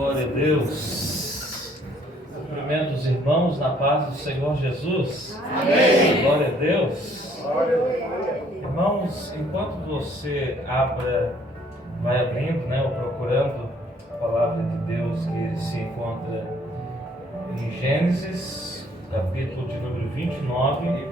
Glória a Deus. Cumprimento os irmãos na paz do Senhor Jesus. Amém. Glória a Deus. Irmãos, enquanto você vai abrindo, ou procurando a palavra de Deus que se encontra em Gênesis, capítulo de número 29.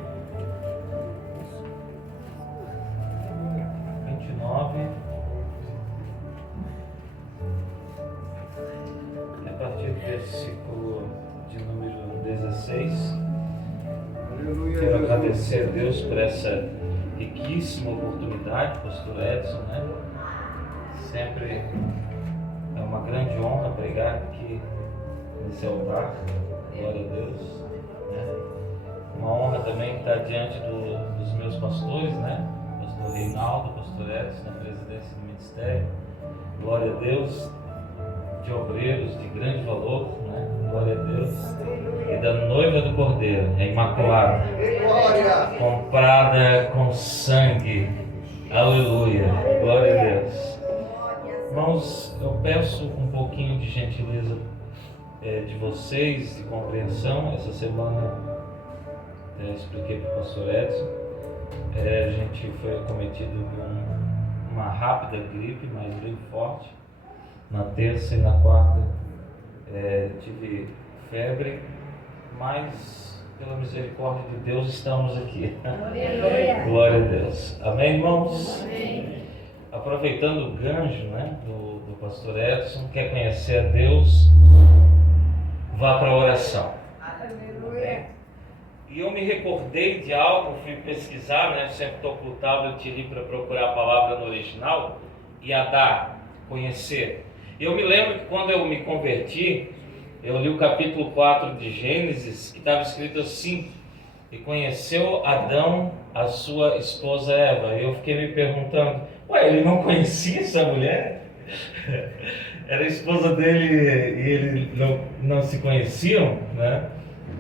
A partir do versículo de número 16. Quero agradecer a Deus por essa riquíssima oportunidade, pastor Edson, Sempre é uma grande honra pregar aqui nesse altar, glória a Deus, Uma honra também estar diante dos meus pastores, Pastor Reinaldo, pastor Edson, na presidência do ministério, glória a Deus, de obreiros de grande valor, glória a Deus, e da noiva do Cordeiro, a Imaculada, comprada com sangue, aleluia, glória a Deus. Irmãos, eu peço um pouquinho de gentileza de vocês, de compreensão. Essa semana expliquei para o pastor Edson, a gente foi acometido de uma rápida gripe, mas bem forte. Na terça e na quarta tive febre, mas pela misericórdia de Deus estamos aqui. Glória a Deus. Amém, irmãos? Amém. Aproveitando o gancho do pastor Edson, quer conhecer a Deus, vá para a oração. Amém. E eu me recordei de algo, fui pesquisar, sempre estou com o tablet ali para procurar a palavra no original, Yadá, conhecer. Eu me lembro que quando eu me converti, eu li o capítulo 4 de Gênesis, que estava escrito assim: e conheceu Adão a sua esposa Eva. E eu fiquei me perguntando, ele não conhecia essa mulher? Era a esposa dele e ele não se conheciam,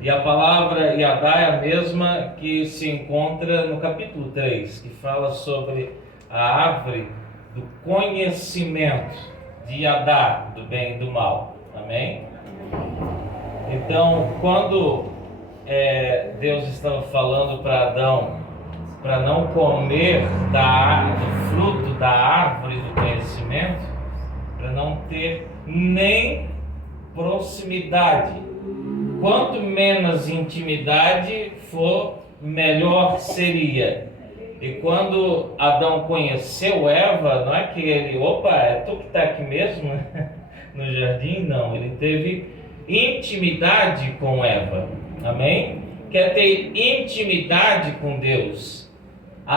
E a palavra Yadá é a mesma que se encontra no capítulo 3, que fala sobre a árvore do conhecimento de Yadá, do bem e do mal. Amém? Então, quando Deus estava falando para Adão para não comer do fruto da árvore do conhecimento, para não ter nem proximidade. Quanto menos intimidade for, melhor seria. E quando Adão conheceu Eva, não é que ele, é tu que está aqui mesmo, no jardim? Não, ele teve intimidade com Eva. Amém? Quer ter intimidade com Deus?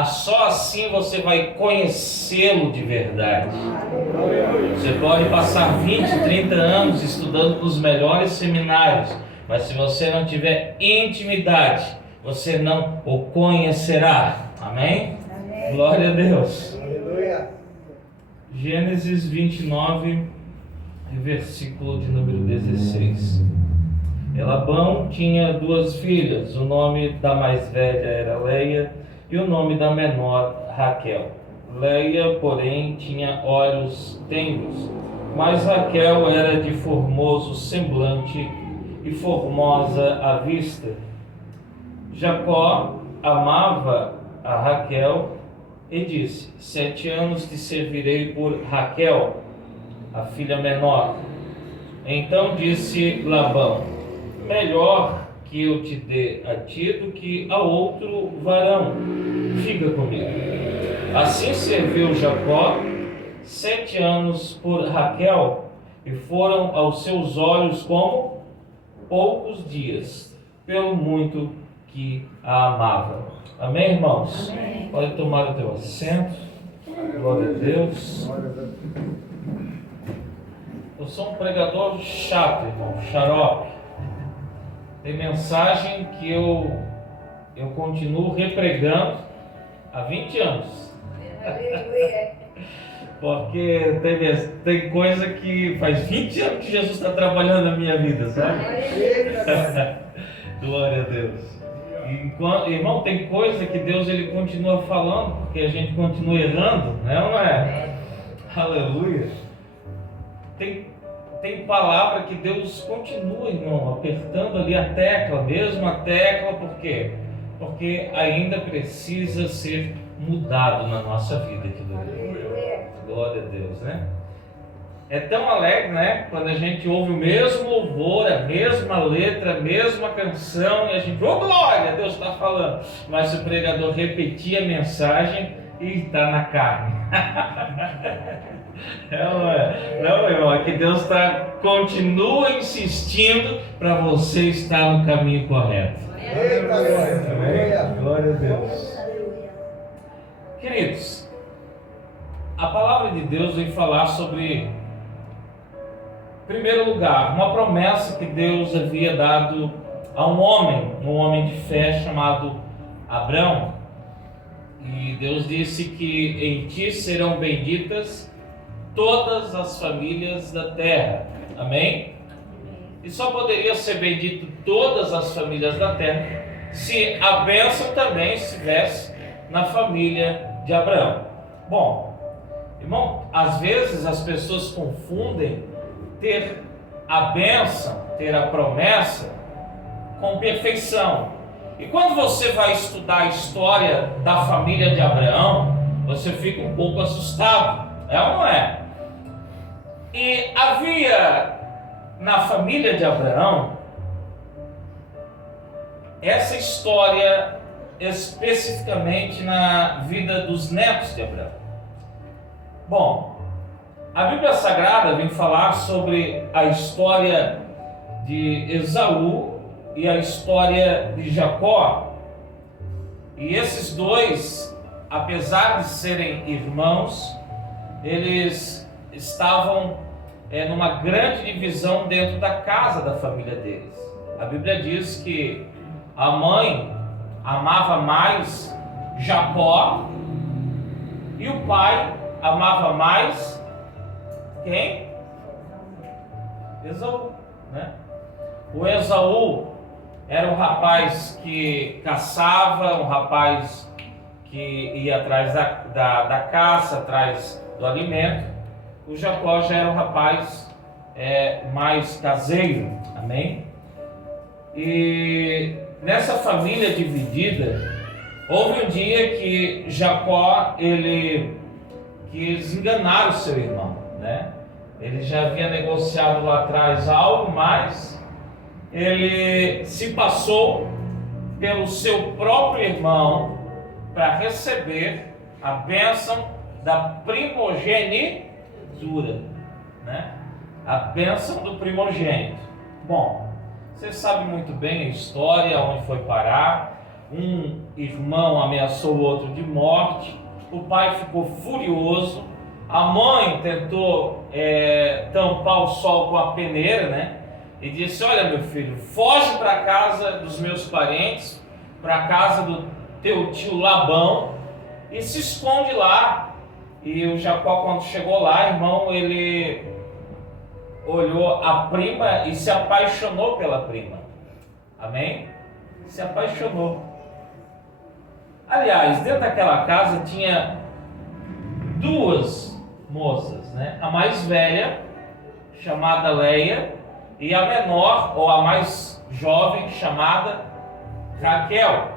Só assim você vai conhecê-lo de verdade. Você pode passar 20, 30 anos estudando nos melhores seminários, mas se você não tiver intimidade, você não o conhecerá. Amém? Amém. Glória a Deus. Aleluia. Gênesis 29, versículo de número 16. Labão tinha 2 filhas. O nome da mais velha era Leia e o nome da menor Raquel. Leia, porém, tinha olhos tenros, mas Raquel era de formoso semblante e formosa à vista. Jacó amava a Raquel e disse: 7 anos te servirei por Raquel, a filha menor. Então disse Labão: melhor que eu te dê a ti do que a outro varão. Fica comigo. Assim serviu Jacó 7 anos por Raquel, e foram aos seus olhos como poucos dias, pelo muito que a amava. Amém, irmãos? Amém. Pode tomar o teu assento. Glória a Deus. Eu sou um pregador chato, irmão, xarope. Tem mensagem que eu continuo repregando há 20 anos. Porque tem coisa que faz 20 anos que Jesus está trabalhando na minha vida, sabe? Glória a Deus. Irmão, tem coisa que Deus ele continua falando, porque a gente continua errando, não é? Aleluia. Tem tem palavra que Deus continua, irmão, apertando ali a tecla, mesmo a tecla, por quê? Porque ainda precisa ser mudado na nossa vida. Glória a Deus, né? É tão alegre, né? Quando a gente ouve o mesmo louvor, a mesma letra, a mesma canção, e a gente, oh glória, Deus está falando. Mas se o pregador repetir a mensagem, e está na carne. Não, irmão, é que Deus continua insistindo para você estar no caminho correto. Glória a Deus. Queridos, a palavra de Deus vem falar sobre, em primeiro lugar, uma promessa que Deus havia dado a um homem de fé chamado Abrão. E Deus disse que em ti serão benditas todas as famílias da terra. Amém? E só poderia ser bendito todas as famílias da terra se a bênção também estivesse na família de Abraão. Bom, irmão, às vezes as pessoas confundem ter a bênção, ter a promessa com perfeição. E quando você vai estudar a história da família de Abraão, você fica um pouco assustado, é ou não é? E havia na família de Abraão essa história especificamente na vida dos netos de Abraão. Bom, a Bíblia Sagrada vem falar sobre a história de Esaú e a história de Jacó. E esses dois, apesar de serem irmãos, eles estavam numa grande divisão dentro da casa da família deles. A Bíblia diz que a mãe amava mais Jacó e o pai amava mais quem? Esaú, né? O Esaú era um rapaz que caçava, um rapaz que ia atrás da caça, atrás do alimento. O Jacó já era um rapaz mais caseiro, amém? E nessa família dividida, houve um dia que Jacó, ele quis enganar o seu irmão, né? Ele já havia negociado lá atrás algo, mas ele se passou pelo seu próprio irmão para receber a bênção da primogenitura, né? A bênção do primogênito. Bom, você sabe muito bem a história, onde foi parar. Um irmão ameaçou o outro de morte, o pai ficou furioso, a mãe tentou tampar o sol com a peneira, né? E disse, olha meu filho, foge para a casa dos meus parentes, para a casa do teu tio Labão, e se esconde lá. E o Jacó, quando chegou lá, irmão, ele olhou a prima e se apaixonou pela prima. Amém? Se apaixonou. Aliás, dentro daquela casa tinha duas moças, né? A mais velha, chamada Leia, e a menor, ou a mais jovem, chamada Raquel.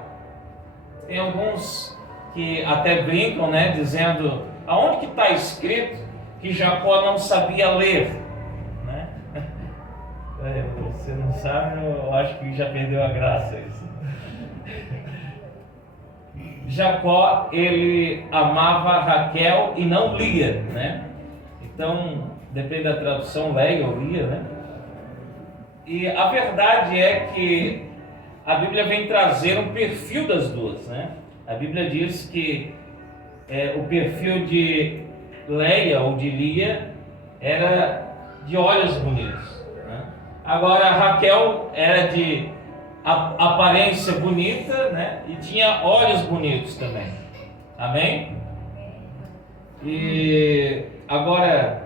Tem alguns que até brincam, né, dizendo, aonde que está escrito que Jacó não sabia ler? Né? Você não sabe, eu acho que já perdeu a graça isso. Jacó, ele amava Raquel e não Lia, né? Então, depende da tradução, Leia ou Lia, né? E a verdade é que a Bíblia vem trazer um perfil das duas, né? A Bíblia diz que o perfil de Leia ou de Lia era de olhos bonitos, né? Agora Raquel era de aparência bonita, né? E tinha olhos bonitos também. Amém? E agora,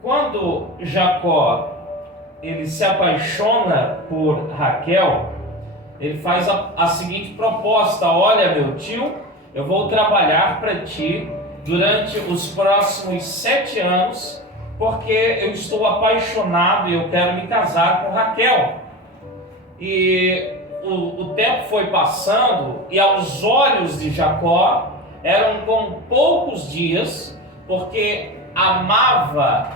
quando Jacó ele se apaixona por Raquel, ele faz a seguinte proposta: olha meu tio, eu vou trabalhar para ti durante os próximos 7 anos porque eu estou apaixonado e eu quero me casar com Raquel. E o tempo foi passando e aos olhos de Jacó eram com poucos dias, porque amava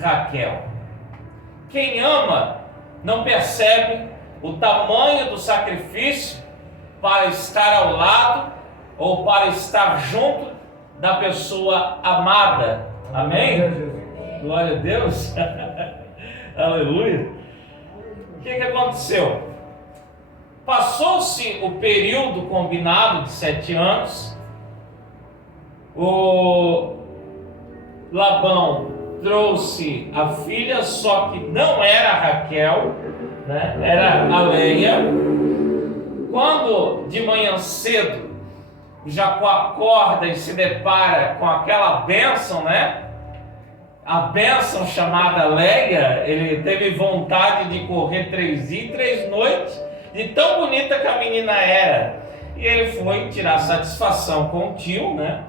Raquel. Quem ama não percebe o tamanho do sacrifício para estar ao lado ou para estar junto da pessoa amada. Amém? Glória a Deus. Aleluia. O que aconteceu? Passou-se o período combinado de 7 anos. O Labão trouxe a filha, só que não era a Raquel, né? Era a Leia. Quando de manhã cedo Jacó acorda e se depara com aquela bênção, né? A bênção chamada Leia, ele teve vontade de correr 3 dias e 3 noites, de tão bonita que a menina era. E ele foi tirar satisfação com o tio, né?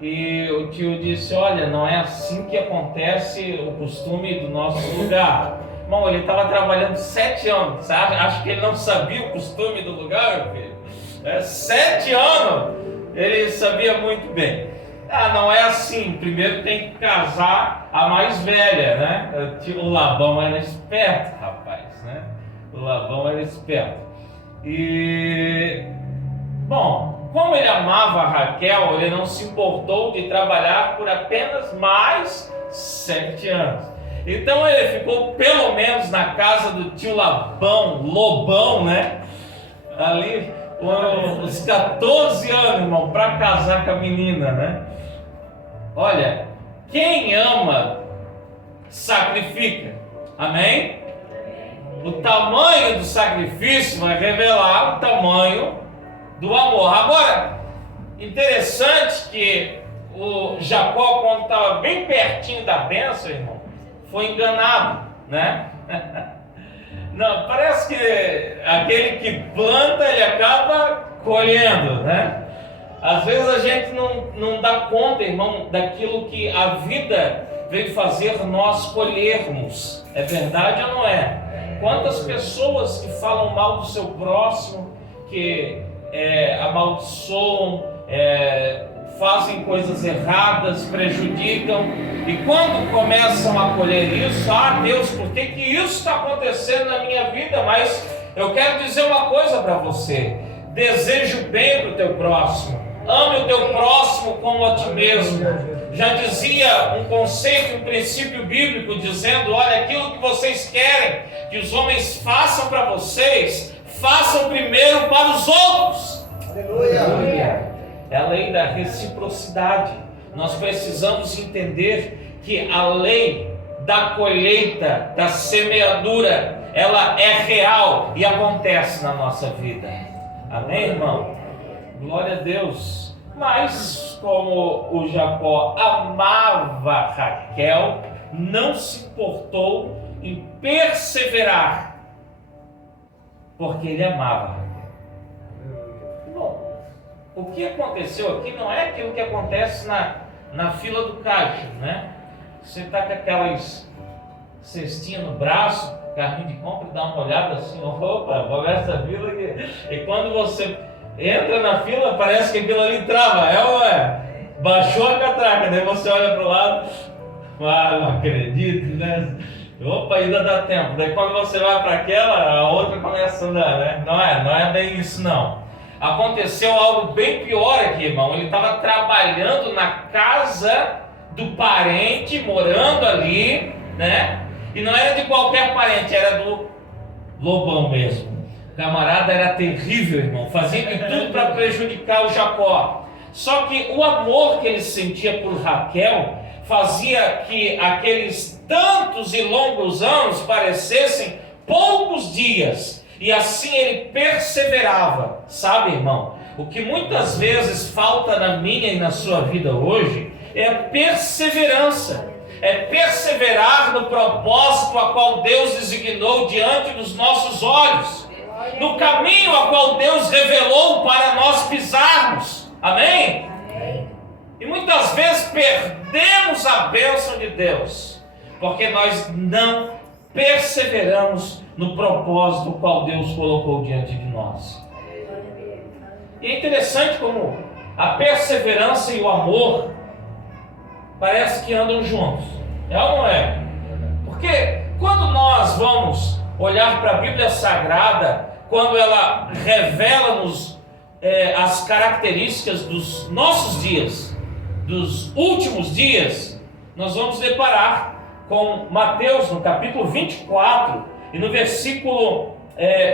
E o tio disse: olha, não é assim que acontece o costume do nosso lugar. Irmão, ele estava trabalhando 7 anos, sabe? Acho que ele não sabia o costume do lugar, meu filho. 7 anos, ele sabia muito bem. Não é assim, primeiro tem que casar a mais velha, né? O Labão era esperto, rapaz, né? O Labão era esperto. E, bom, como ele amava a Raquel, ele não se importou de trabalhar por apenas mais 7 anos. Então ele ficou pelo menos na casa do tio Lobão, né? Ali, uns 14 anos, irmão, para casar com a menina, né? Olha, quem ama, sacrifica. Amém? O tamanho do sacrifício vai revelar o tamanho do amor. Agora, interessante que o Jacó, quando estava bem pertinho da bênção, irmão, foi enganado, né? Não, parece que aquele que planta, ele acaba colhendo, né? Às vezes a gente não dá conta, irmão, daquilo que a vida veio fazer nós colhermos. É verdade ou não é? Quantas pessoas que falam mal do seu próximo, que amaldiçoam, fazem coisas erradas, prejudicam, e quando começam a colher isso, Deus, por que isso está acontecendo na minha vida? Mas eu quero dizer uma coisa para você: deseje o bem para o teu próximo, ame o teu próximo como a ti mesmo. Já dizia um conceito, um princípio bíblico, dizendo: olha, aquilo que vocês querem que os homens façam para vocês, façam primeiro para os outros. Aleluia. É a lei da reciprocidade. Nós precisamos entender que a lei da colheita, da semeadura, ela é real e acontece na nossa vida. Amém, irmão? Glória a Deus. Mas como o Jacó amava Raquel, não se importou em perseverar, porque ele amava Raquel. Bom, o que aconteceu aqui não é aquilo que acontece na fila do caixa, né? Você está com aquelas cestinhas no braço, carrinho de compra, e dá uma olhada assim: opa, vou nessa fila aqui. E quando você entra na fila, parece que aquilo ali trava, ou é? Baixou a catraca, daí você olha para o lado: não acredito, né? Opa, ainda dá tempo. Daí quando você vai para aquela, a outra começa a andar, né? Não é bem isso não. Aconteceu algo bem pior aqui, irmão. Ele estava trabalhando na casa do parente, morando ali, né? E não era de qualquer parente, era do Lobão mesmo. O camarada era terrível, irmão, fazendo tudo para prejudicar o Jacó. Só que o amor que ele sentia por Raquel fazia que aqueles tantos e longos anos parecessem poucos dias. E assim ele perseverava. Sabe, irmão, o que muitas vezes falta na minha e na sua vida hoje é a perseverança. É perseverar no propósito a qual Deus designou diante dos nossos olhos, no caminho a qual Deus revelou para nós pisarmos. Amém? Amém. E muitas vezes perdemos a bênção de Deus Porque nós não perseveramos no propósito o qual Deus colocou diante de nós. E é interessante como a perseverança e o amor parece que andam juntos. É ou não é? Porque quando nós vamos olhar para a Bíblia Sagrada, quando ela revela-nos as características dos nossos dias, dos últimos dias, nós vamos deparar com Mateus no capítulo 24 e no versículo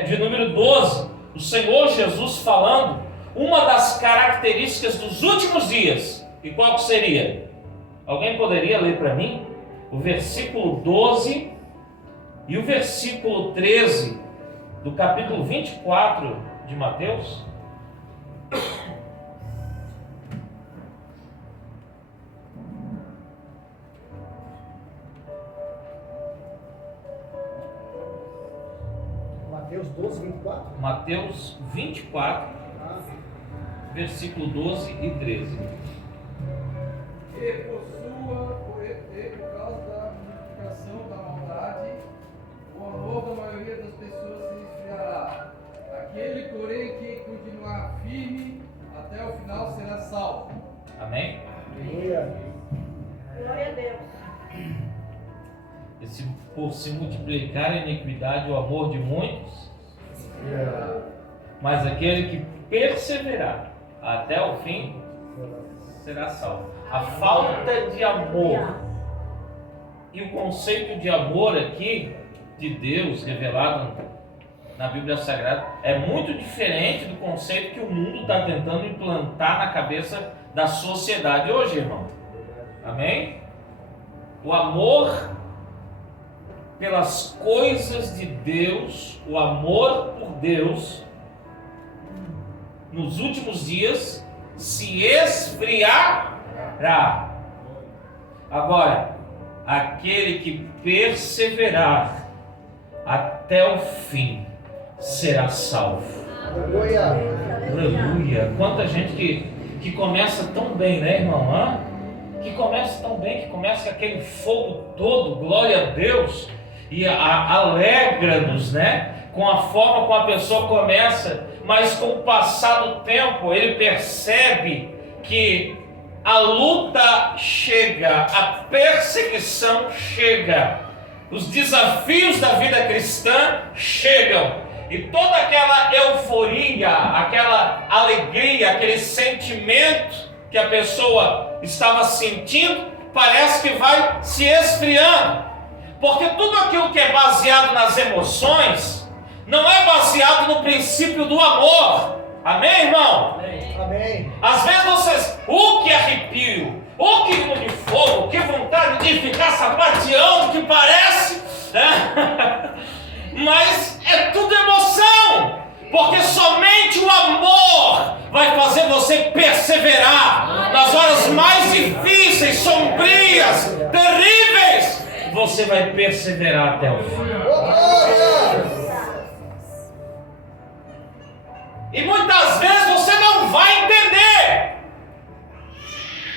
de número 12, o Senhor Jesus falando uma das características dos últimos dias. E qual que seria? Alguém poderia ler para mim o versículo 12 e o versículo 13 do capítulo 24 de Mateus? Mateus 12, 24? Mateus 24, versículo 12 e 13. E por causa da multiplicação da maldade, o amor da maioria das pessoas se esfriará. Aquele, porém, que continuar firme até o final será salvo. Amém? Glória a Deus. E se por se multiplicar a iniquidade, o amor de muitos, mas aquele que perseverar até o fim será salvo. A falta de amor e o conceito de amor aqui de Deus revelado na Bíblia Sagrada é muito diferente do conceito que o mundo está tentando implantar na cabeça da sociedade hoje, irmão. Amém? O amor pelas coisas de Deus, o amor por Deus, nos últimos dias se esfriará. Agora, aquele que perseverar até o fim será salvo. Aleluia! Quanta gente que começa tão bem, né, irmão? Hã? Que começa tão bem, que começa com aquele fogo todo, glória a Deus, e alegra-nos, né? Com a forma como a pessoa começa, mas com o passar do tempo, ele percebe que a luta chega, a perseguição chega, os desafios da vida cristã chegam, e toda aquela euforia, aquela alegria, aquele sentimento que a pessoa estava sentindo, parece que vai se esfriando, porque tudo aquilo que é baseado nas emoções não é baseado no princípio do amor. Amém, irmão? Amém. Às vezes vocês, que arrepio, que hino de fogo, que vontade de ficar sapateando, que parece, né? Mas é tudo emoção, porque somente o amor vai fazer você perseverar nas horas mais difíceis, sombrias, terríveis. Você vai perseverar até o fim. E muitas vezes você não vai entender,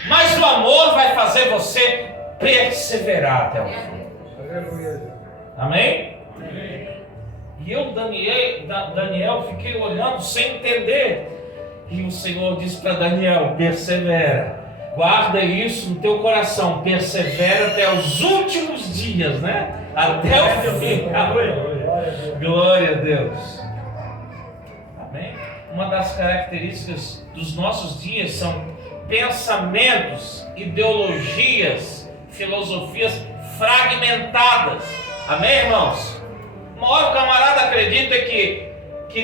mas o amor vai fazer você perseverar até o fim. Amém? E eu, Daniel, fiquei olhando sem entender. E o Senhor disse para Daniel: persevera, guarda isso no teu coração, persevera até os últimos dias, né? Até o fim. Glória a Deus. Amém? Uma das características dos nossos dias são pensamentos, ideologias, filosofias fragmentadas. Amém, irmãos? Uma hora o camarada acredita que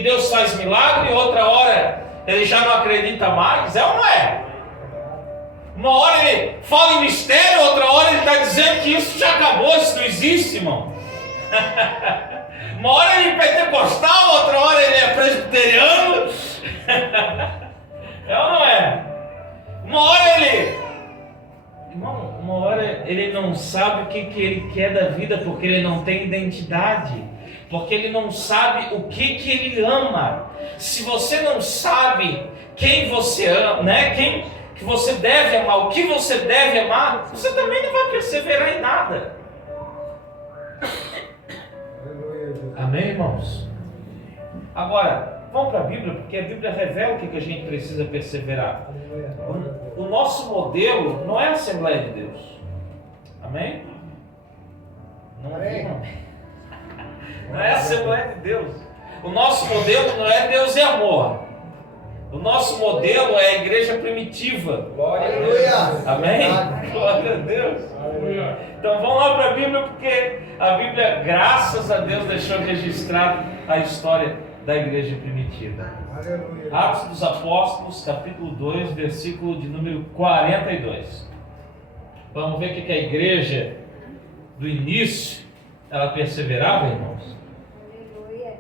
Deus faz milagre, outra hora ele já não acredita mais. É ou não é? Uma hora ele fala em mistério, outra hora ele está dizendo que isso já acabou, isso não existe, irmão. Uma hora ele é pentecostal, outra hora ele é presbiteriano. É ou não é? Uma hora ele não sabe o que ele quer da vida, porque ele não tem identidade, porque ele não sabe o que ele ama. Se você não sabe quem você ama, né? Quem que você deve amar, o que você deve amar, você também não vai perseverar em nada. Amém, irmãos? Agora, vamos para a Bíblia, porque a Bíblia revela o que a gente precisa perseverar. O nosso modelo não é a Assembleia de Deus. Amém? Não, Amém. Não é a Assembleia de Deus. O nosso modelo não é Deus e amor. O nosso modelo é a igreja primitiva. Glória a Deus. Amém? Glória a Deus. Então vamos lá para a Bíblia, porque a Bíblia, graças a Deus, deixou registrado a história da igreja primitiva. Aleluia. Atos dos Apóstolos, capítulo 2, versículo de número 42. Vamos ver o que a igreja do início, ela perseverava, irmãos? Aleluia.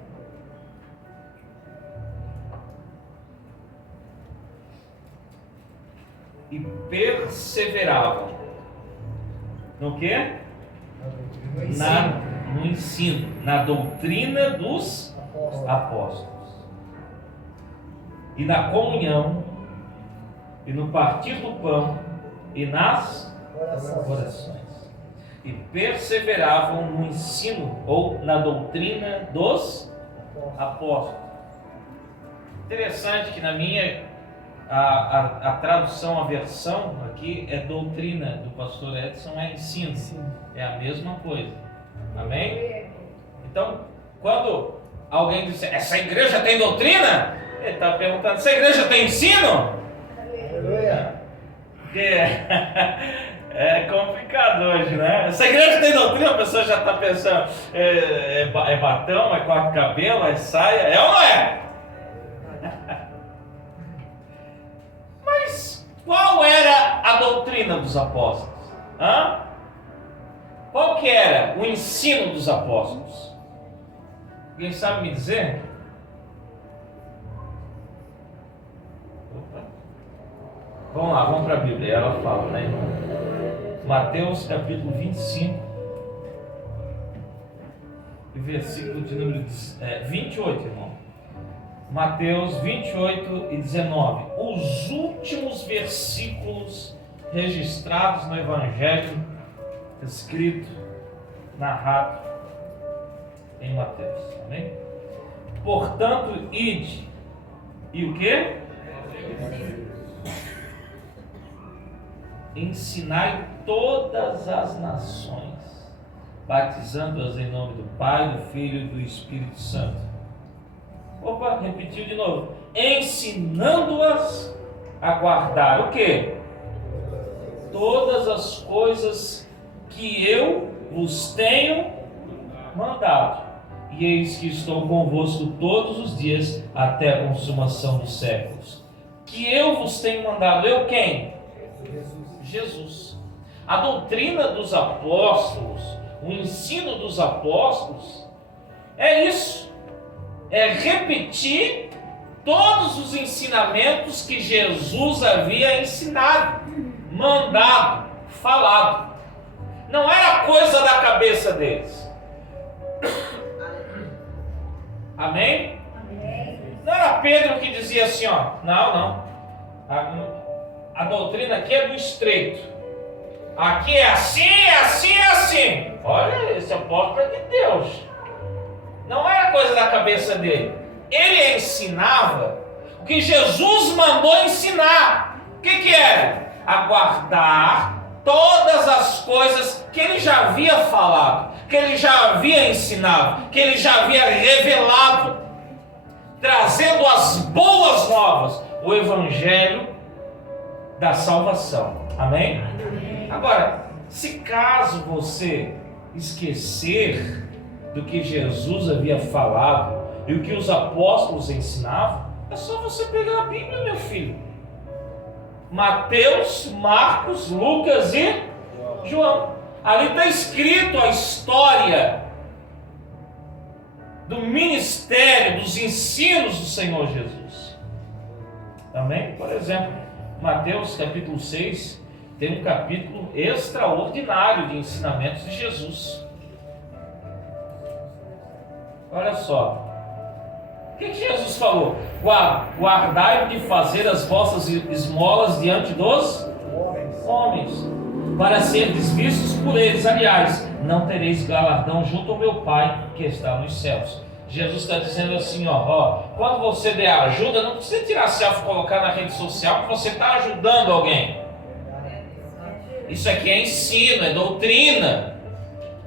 E perseveravam no quê? No ensino, na doutrina dos apóstolos, e na comunhão, e no partir do pão, e nas orações. E perseveravam no ensino, ou na doutrina dos apóstolos. Interessante que na minha a tradução, a versão aqui é doutrina, do pastor Edson é ensino. É a mesma coisa. Amém? Então, quando alguém diz, essa igreja tem doutrina? Ele está perguntando, essa igreja tem ensino? Aleluia. Porque é complicado hoje, né? Essa igreja tem doutrina, a pessoa já está pensando, é batão, é corte de cabelo, é saia, é ou não é? Mas qual era a doutrina dos apóstolos? Qual que era o ensino dos apóstolos? Alguém sabe me dizer? Opa. Vamos lá, vamos para a Bíblia, ela fala, né, irmão? Mateus capítulo 25, versículo de número 28, irmão. Mateus 28 e 19, os últimos versículos registrados no Evangelho, escrito, narrado em Mateus. Amém? Portanto, ide, e o que? Ensinai todas as nações, batizando-as em nome do Pai, do Filho e do Espírito Santo. Opa, repetiu de novo. Ensinando-as a guardar o quê? Todas as coisas que eu vos tenho mandado. E eis que estou convosco todos os dias até a consumação dos séculos. Que eu vos tenho mandado. Eu quem? Jesus. A doutrina dos apóstolos, o ensino dos apóstolos, é isso. É repetir todos os ensinamentos que Jesus havia ensinado, mandado, falado. Não era coisa da cabeça deles. Amém? Amém. Não era Pedro que dizia assim, ó, não. A doutrina aqui é do estreito. Aqui é assim, é assim, é assim. Olha, esse apóstolo é de Deus. Não era coisa da cabeça dele. Ele ensinava o que Jesus mandou ensinar. O que era? A guardar todas as coisas que ele já havia falado, que ele já havia ensinado, que ele já havia revelado, trazendo as boas novas, o Evangelho da salvação. Amém? Agora, se caso você esquecer do que Jesus havia falado e o que os apóstolos ensinavam, é só você pegar a Bíblia, meu filho. Mateus, Marcos, Lucas e João. Ali está escrito a história do ministério, dos ensinos do Senhor Jesus. Amém? Por exemplo, Mateus capítulo 6 tem um capítulo extraordinário de ensinamentos de Jesus. Olha só, o que Jesus falou? Guardai de fazer as vossas esmolas diante dos homens, para serdes vistos por eles. Aliás, não tereis galardão junto ao meu Pai que está nos céus. Jesus está dizendo assim, ó, quando você der ajuda, não precisa tirar selfie e colocar na rede social, porque você está ajudando alguém. Isso aqui é ensino, é doutrina,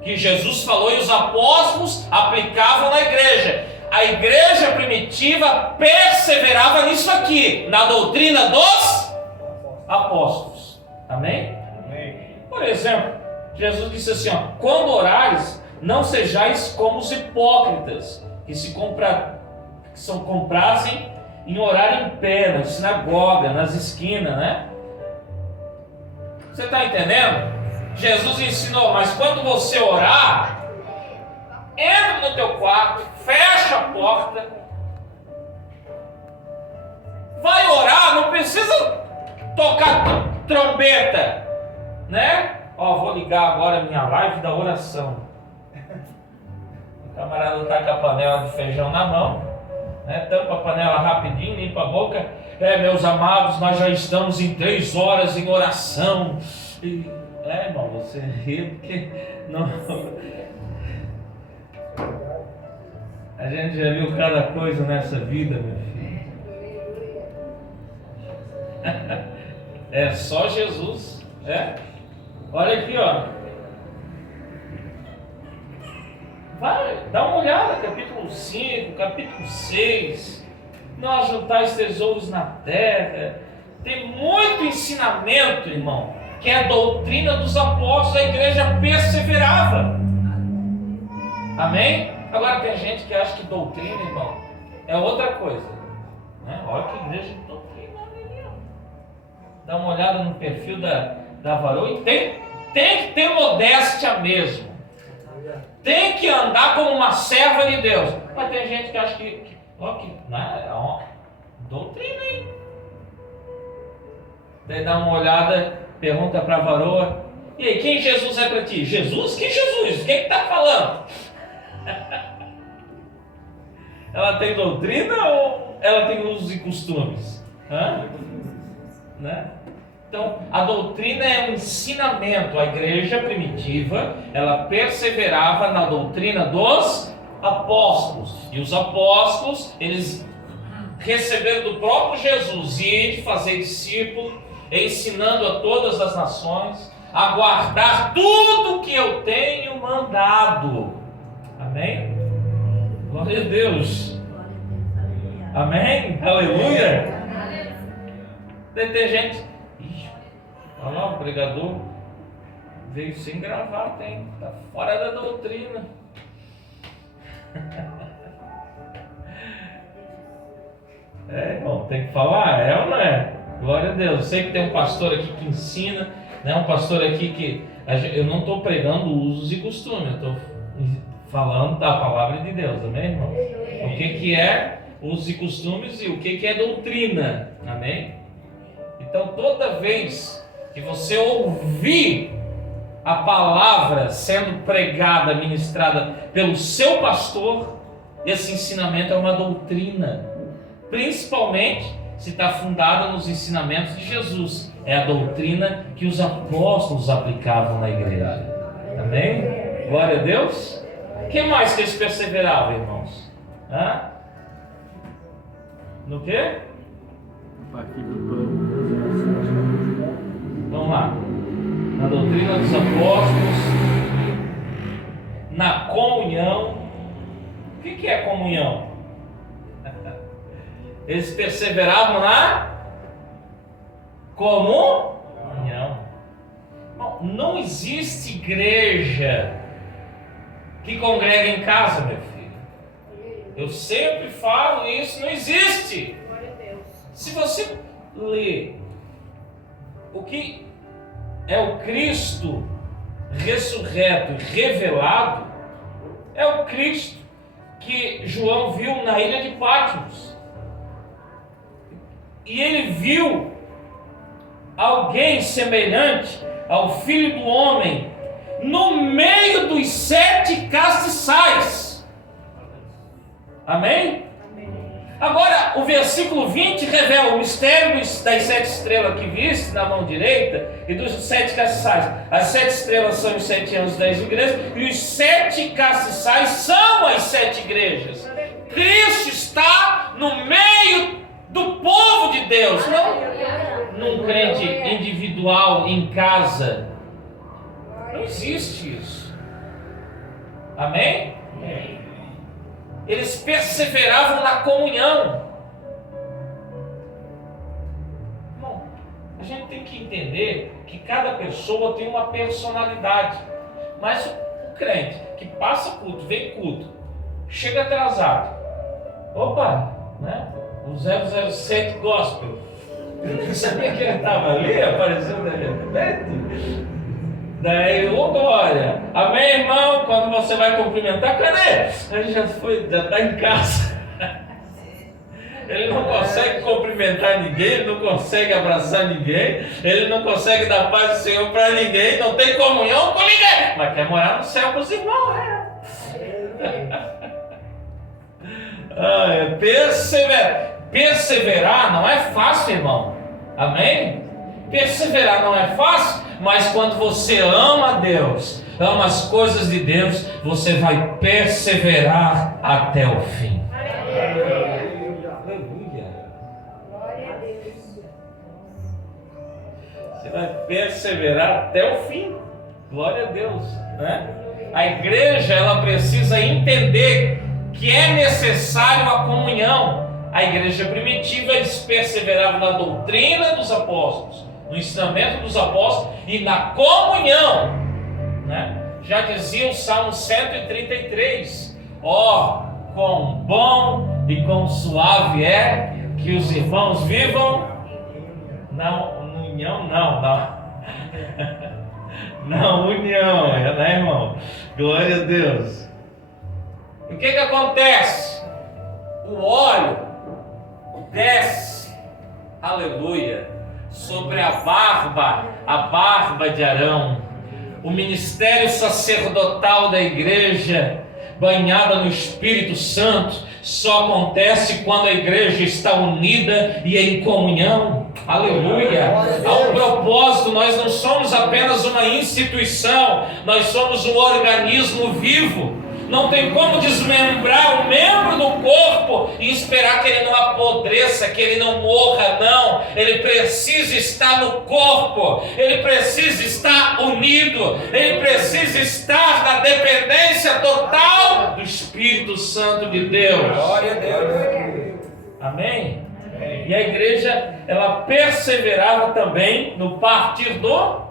que Jesus falou e os apóstolos aplicavam na igreja. A igreja primitiva perseverava nisso aqui, na doutrina dos apóstolos. Amém? Amém. Por exemplo, Jesus disse assim, ó, quando orares, não sejais como os hipócritas, que comprazem em orar em pé, na sinagoga, nas esquinas, né? Você está entendendo? Jesus ensinou, mas quando você orar, entra no teu quarto, fecha a porta, vai orar, não precisa tocar trombeta, né? Ó, vou ligar agora a minha live da oração. O camarada está com a panela de feijão na mão, né? Tampa a panela rapidinho, limpa a boca. Meus amados, nós já estamos em 3 horas em oração. E, irmão, você ri porque não... A gente já viu cada coisa nessa vida, meu filho. É só Jesus. Olha aqui, ó. Vai, dá uma olhada, capítulo 5, capítulo 6. Não ajuntais tesouros na terra. Tem muito ensinamento, irmão, que é a doutrina dos apóstolos. A igreja perseverava. Amém? Agora tem gente que acha que doutrina, irmão, é outra coisa, né? Olha que igreja de doutrina, dá uma olhada no perfil da varoa e tem que ter modéstia mesmo, tem que andar como uma serva de Deus. Mas tem gente que acha que né, é uma doutrina aí. Daí dá uma olhada, pergunta para a varoa, e aí, quem Jesus é para ti? Jesus? Que Jesus? Quem está falando? Ela tem doutrina ou ela tem usos e costumes? Né? Então, a doutrina é um ensinamento. A igreja primitiva, ela perseverava na doutrina dos apóstolos. E os apóstolos, eles receberam do próprio Jesus e de fazer discípulo, ensinando a todas as nações a guardar tudo que eu tenho mandado. Amém? Glória a Deus. Amém? Aleluia. Tem gente. Olha lá, o pregador veio sem gravata, hein? Está fora da doutrina. Irmão, tem que falar, ou não é? Glória a Deus. Eu sei que tem um pastor aqui que ensina, né? Um pastor aqui que eu não estou pregando usos e costumes, eu estou falando da palavra de Deus, amém, irmão? O que é usos e costumes e o que é doutrina, amém? Então, toda vez que você ouvir a palavra sendo pregada, ministrada pelo seu pastor, esse ensinamento é uma doutrina, principalmente se está fundada nos ensinamentos de Jesus. É a doutrina que os apóstolos aplicavam na igreja, amém? Glória a Deus. O que mais que eles perseveravam, irmãos? No quê? Vamos lá. Na doutrina dos apóstolos, na comunhão. O que é comunhão? Eles perseveravam na comunhão. Não existe igreja que congrega em casa, meu filho. Eu sempre falo isso, não existe. Se você ler o que é o Cristo ressurreto e revelado, é o Cristo que João viu na ilha de Patmos. E ele viu alguém semelhante ao Filho do Homem no meio dos 7 castiçais. Amém? Agora, o versículo 20 revela o mistério das 7 estrelas que viste na mão direita e dos 7 castiçais. As 7 estrelas são os 7 anos das igrejas e os 7 castiçais são as 7 igrejas. Cristo está no meio do povo de Deus, não num crente individual em casa. Não existe isso. Amém? Eles perseveravam na comunhão. Bom, a gente tem que entender que cada pessoa tem uma personalidade. Mas o crente que passa culto, vem culto, chega atrasado. Opa, né? O 007 Gospel. Eu nem sabia que ele estava ali, apareceu de repente. Daí, glória. Amém, irmão? Quando você vai cumprimentar, cadê? Ele já está em casa. Ele não consegue cumprimentar ninguém, ele não consegue abraçar ninguém, ele não consegue dar paz do Senhor para ninguém, não tem comunhão com ninguém, mas quer morar no céu com os irmãos, né? Perseverar não é fácil, irmão. Amém? Perseverar não é fácil, mas quando você ama a Deus, ama as coisas de Deus, você vai perseverar até o fim. Aleluia. Aleluia. Glória a Deus. Você vai perseverar até o fim. Glória a Deus, né? A igreja, ela precisa entender que é necessário a comunhão. A igreja primitiva, eles perseveravam na doutrina dos apóstolos, no ensinamento dos apóstolos e na comunhão, né? Já dizia o Salmo 133: ó, quão bom e quão suave é que os irmãos vivam na união, na união, né, irmão? Glória a Deus. E o que acontece? O óleo desce, aleluia, sobre a barba de Arão. O ministério sacerdotal da igreja, banhada no Espírito Santo, só acontece quando a igreja está unida e em comunhão. Aleluia. Há um propósito, nós não somos apenas uma instituição, nós somos um organismo vivo. Não tem como desmembrar um membro do corpo e esperar que ele não apodreça, que ele não morra, não. Ele precisa estar no corpo, ele precisa estar unido, ele precisa estar na dependência total do Espírito Santo de Deus. Glória a Deus. Amém? E a igreja, ela perseverava também no partir do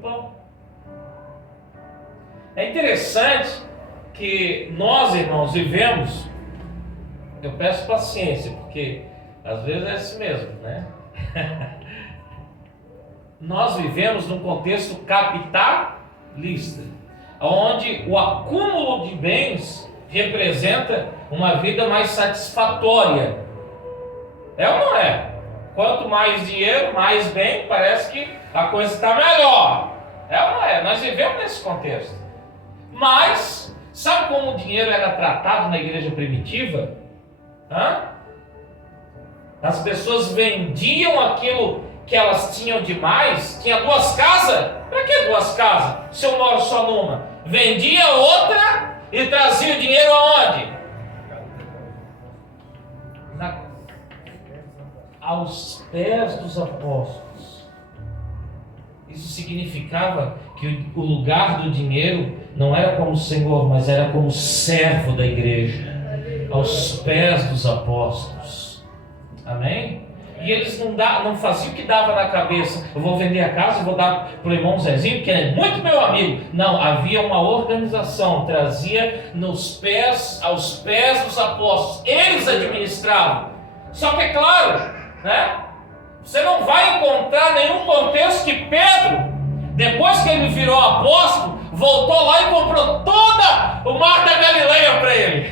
pão. É interessante que nós, irmãos, vivemos, eu peço paciência, porque às vezes é assim mesmo, né? Nós vivemos num contexto capitalista, onde o acúmulo de bens representa uma vida mais satisfatória. É ou não é? Quanto mais dinheiro, mais bem, parece que a coisa está melhor. É ou não é? Nós vivemos nesse contexto. Mas sabe como o dinheiro era tratado na igreja primitiva? As pessoas vendiam aquilo que elas tinham demais. Tinha 2 casas? Para que 2 casas? Se eu moro só numa. Vendia outra e trazia o dinheiro aonde? Aos pés dos apóstolos. Isso significava que o lugar do dinheiro não era como Senhor, mas era como servo da igreja, aos pés dos apóstolos. Amém? E eles não faziam o que dava na cabeça. Eu vou vender a casa e vou dar para o irmão Zezinho, que é muito meu amigo. Não, havia uma organização, trazia aos pés dos apóstolos. Eles administravam. Só que é claro, né? Você não vai encontrar nenhum contexto que Pedro, depois que ele virou apóstolo, voltou lá e comprou toda o mar da Galileia para ele.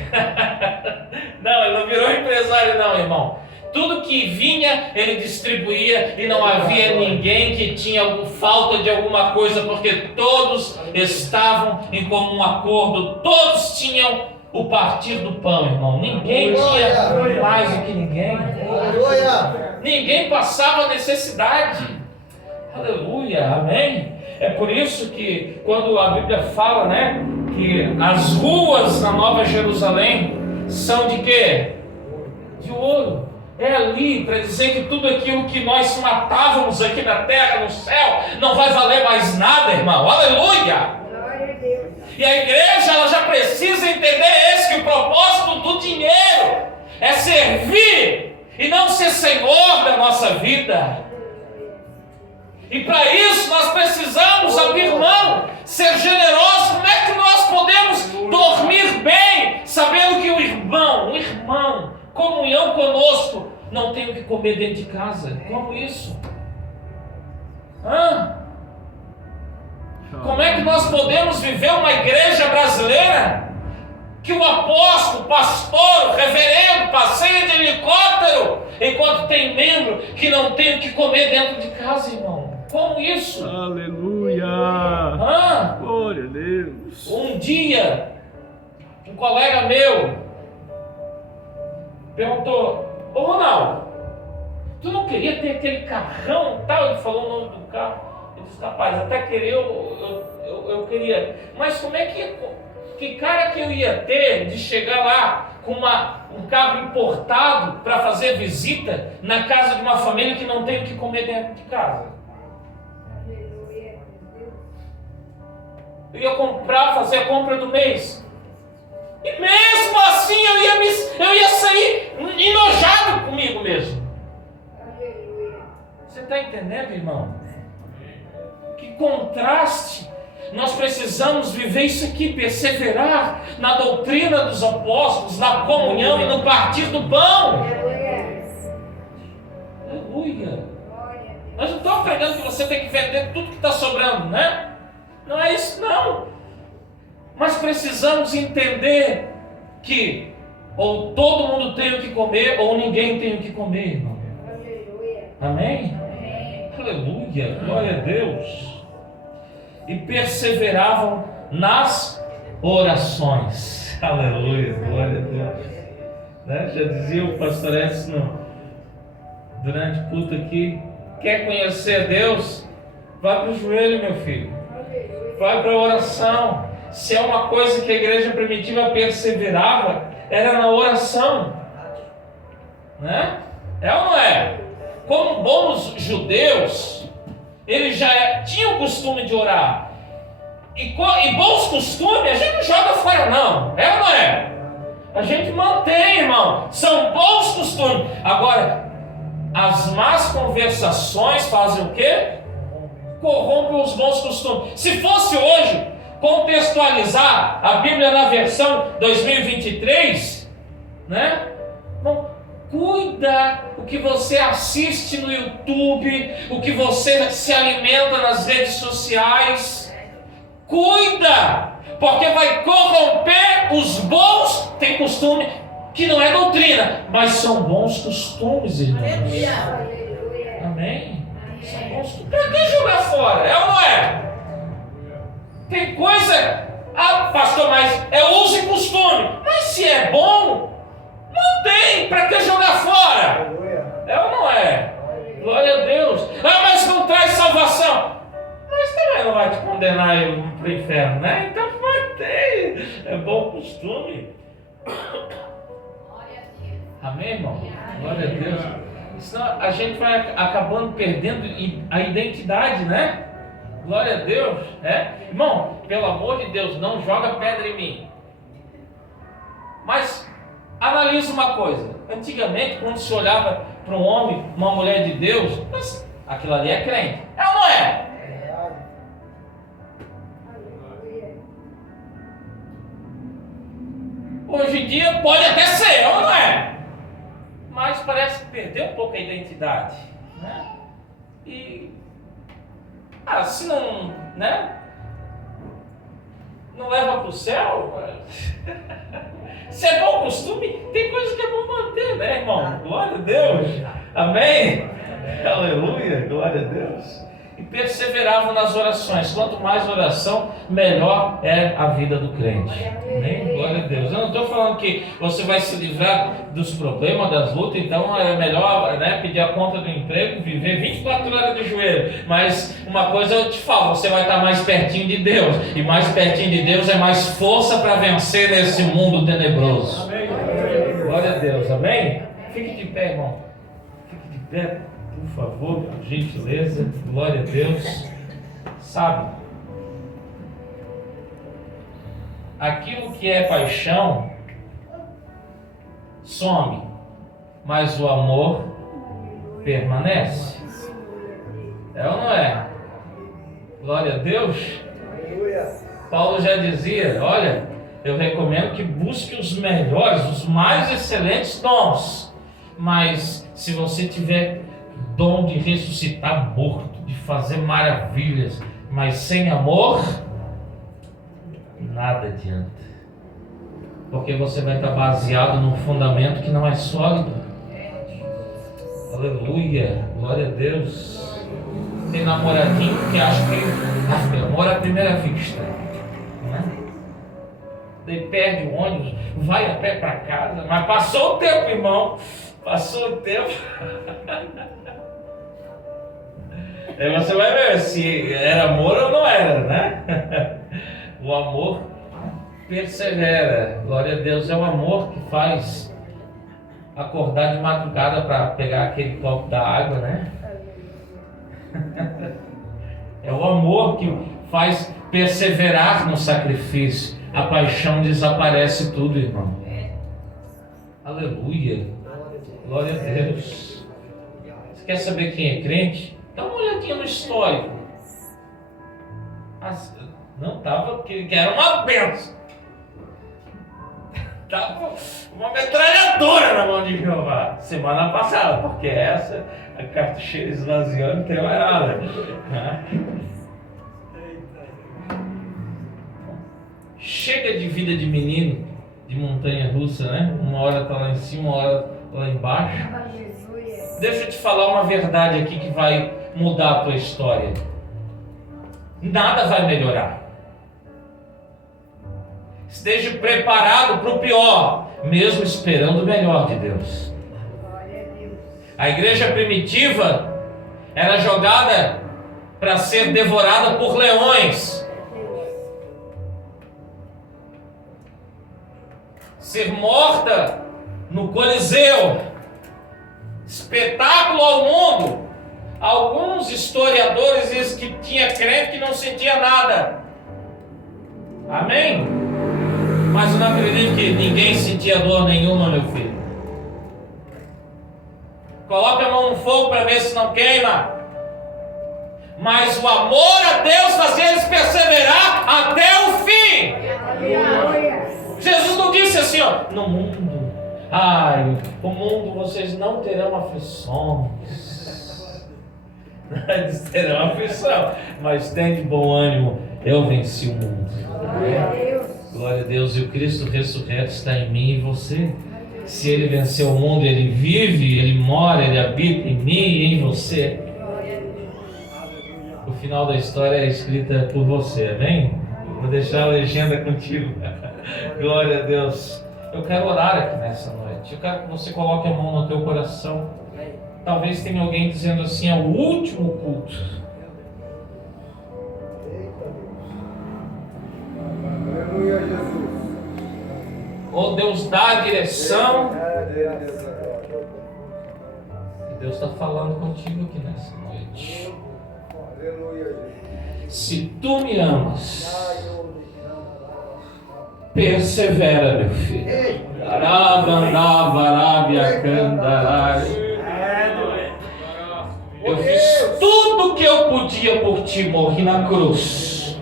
Não, ele não virou empresário não, irmão. Tudo que vinha, ele distribuía e não havia ninguém que tinha falta de alguma coisa, porque todos estavam em comum acordo, todos tinham o partir do pão, irmão. Ninguém tinha mais do que ninguém. Aleluia. Ninguém passava necessidade. Aleluia, amém? É por isso que quando a Bíblia fala, né, que as ruas na Nova Jerusalém são de quê? De ouro. É ali para dizer que tudo aquilo que nós matávamos aqui na terra, no céu, não vai valer mais nada, irmão. Aleluia! Glória a Deus. E a igreja, ela já precisa entender esse, que o propósito do dinheiro é servir e não ser senhor da nossa vida. E para isso nós precisamos abrir mão, ser generosos. Como é que nós podemos dormir bem, sabendo que o irmão, comunhão conosco, não tem o que comer dentro de casa? Como isso? Como é que nós podemos viver uma igreja brasileira que o apóstolo, o pastor, o reverendo passeia de helicóptero, enquanto tem membro que não tem o que comer dentro de casa, irmão? Como isso? Aleluia! Glória a Deus! Um dia, um colega meu perguntou: ô Ronaldo, tu não queria ter aquele carrão e tal? Ele falou o nome do carro. Eu disse: rapaz, até querer eu queria, mas como é que cara que eu ia ter de chegar lá com um carro importado para fazer visita na casa de uma família que não tem o que comer dentro de casa? Aleluia. Eu ia fazer a compra do mês. E mesmo assim eu ia sair enojado comigo mesmo. Aleluia. Você está entendendo, irmão? Que contraste! Nós precisamos viver isso aqui, perseverar na doutrina dos apóstolos, na comunhão e no partir do pão. Aleluia. Aleluia! Glória a Deus. Nós não estamos pregando que você tem que vender tudo que está sobrando, né? Não é isso, não. Mas precisamos entender que ou todo mundo tem o que comer, ou ninguém tem o que comer, irmão. Aleluia. Amém? Amém. Aleluia, glória a Deus. E perseveravam nas orações. Aleluia, glória a Deus. Né? Já dizia o pastor Edson durante o culto aqui: quer conhecer Deus? Vai para o joelho, meu filho. Vai para a oração. Se é uma coisa que a igreja primitiva perseverava, era na oração. Né? É ou não é? Como bons judeus, eles já tinham o costume de orar. E bons costumes a gente não joga fora, não. É ou não é? A gente mantém, irmão. São bons costumes. Agora, as más conversações fazem o quê? Corrompem os bons costumes. Se fosse hoje contextualizar a Bíblia na versão 2023, né? Bom, cuida o que você assiste no YouTube, o que você se alimenta nas redes sociais. Cuida, porque vai corromper os bons. Tem costume que não é doutrina, mas são bons costumes, irmãos. Aleluia. Amém? São bons costumes. Para que jogar fora? É ou não é? Tem coisa, pastor, mas é uso e costume. Mas se é bom, não tem. Para que jogar fora? Aleluia. É ou não é? Glória a Deus. Mas não traz salvação. Mas também não vai te condenar para o inferno, né? Então vai ter. É bom costume. Amém, irmão? Glória a Deus. Senão a gente vai acabando perdendo a identidade, né? Glória a Deus. Irmão, pelo amor de Deus, não joga pedra em mim. Mas analisa uma coisa. Antigamente, quando se olhava para um homem, uma mulher de Deus, mas aquilo ali é crente. É ou não é? Hoje em dia pode até ser, é ou não é? Mas parece que perdeu um pouco a identidade, né? E se não, né? Não leva para o céu. Se é bom costume, tem coisa que é bom manter, né, irmão? Glória a Deus. Amém? Aleluia, glória a Deus. E perseveravam nas orações. Quanto mais oração, melhor é a vida do crente. Amém? Glória a Deus. Eu não não estou falando que você vai se livrar dos problemas, das lutas, então é melhor, né, pedir a conta do emprego, viver 24 horas de joelho. Mas uma coisa eu te falo, você vai estar mais pertinho de Deus. E mais pertinho de Deus é mais força para vencer nesse mundo tenebroso. Amém. Glória a Deus, amém? Fique de pé, irmão. Fique de pé, por favor, por gentileza. Glória a Deus. Sabe, aquilo que é paixão some, mas o amor permanece. É ou não é? Glória a Deus. Paulo já dizia, olha, eu recomendo que busque os melhores, os mais excelentes dons. Mas se você tiver dom de ressuscitar morto, de fazer maravilhas, mas sem amor, nada adianta. Porque você vai estar baseado num fundamento que não é sólido. Aleluia, glória a Deus. Tem namoradinho que acha que amor à primeira vista, né? Daí perde o ônibus, vai a pé para casa, mas passou o tempo, irmão. Passou o tempo. Aí você vai ver se era amor ou não era, né? O amor persevera. Glória a Deus, é o amor que faz acordar de madrugada para pegar aquele copo da água, né? É o amor que faz perseverar no sacrifício. A paixão desaparece tudo, irmão. Aleluia. Glória a Deus. Você quer saber quem é crente? Dá uma olhadinha no histórico. Não estava, que era uma bênção. Estava uma metralhadora na mão de Jeová. Semana passada, porque essa, a cartucheira esvaziando, não tem mais nada. Chega de vida de menino, de montanha russa, né? Uma hora está lá em cima, uma hora lá embaixo. Deixa eu te falar uma verdade aqui que vai mudar a tua história. Nada vai melhorar. Esteja preparado para o pior, mesmo esperando o melhor de Deus. A igreja primitiva era jogada para ser devorada por leões, ser morta no Coliseu, espetáculo ao mundo. Alguns historiadores dizem que tinha crente que não sentia nada. Amém? Mas eu não acredito que ninguém sentia dor nenhuma, meu filho. Coloca a mão no fogo para ver se não queima. Mas o amor a Deus fazia eles perseverar até o fim. Jesus não disse assim, ó, no mundo, o mundo vocês não terão aflições. Eles terão aflição, mas tem de bom ânimo, eu venci o mundo. Glória a Deus, e o Cristo ressurreto está em mim e você. Se Ele venceu o mundo, Ele vive, Ele mora, Ele habita em mim e em você. O final da história é escrita por você, amém? Vou deixar a legenda contigo. Glória a Deus. Eu quero orar aqui nessa noite. Eu quero que você coloque a mão no teu coração. Talvez tenha alguém dizendo assim, é o último culto. Aleluia, Jesus. Ou Deus dá a direção. E Deus está falando contigo aqui nessa noite. Aleluia, Jesus. Se tu me amas, persevera, meu filho. Eu fiz tudo o que eu podia por ti, morri na cruz.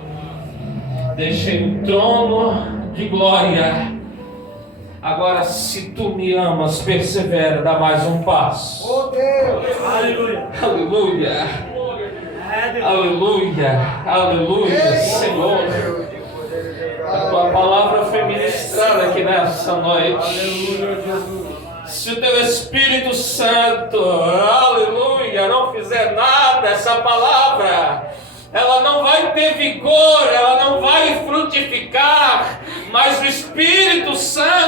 Deixei o trono de glória. Agora, se tu me amas, persevera, dá mais um passo. Oh Deus! Aleluia. Aleluia. Aleluia. Aleluia, Senhor. A tua palavra foi ministrada aqui nessa noite. Se o teu Espírito Santo, aleluia, não fizer nada, essa palavra, ela não vai ter vigor, ela não vai frutificar, mas o Espírito Santo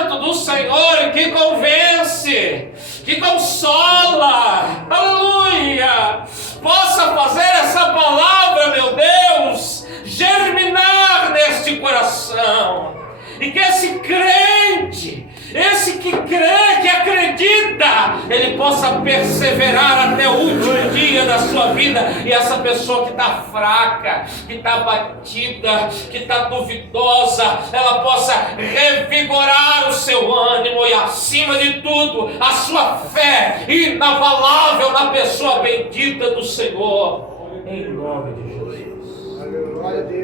Senhor que convence, que consola, aleluia, possa fazer essa palavra, meu Deus, germinar neste coração, e que esse crente, esse que crê, que acredita, ele possa perseverar até o último dia da sua vida. E essa pessoa que está fraca, que está abatida, que está duvidosa, ela possa revigorar o seu ânimo e, acima de tudo, a sua fé inabalável na pessoa bendita do Senhor, em nome de Jesus. Aleluia.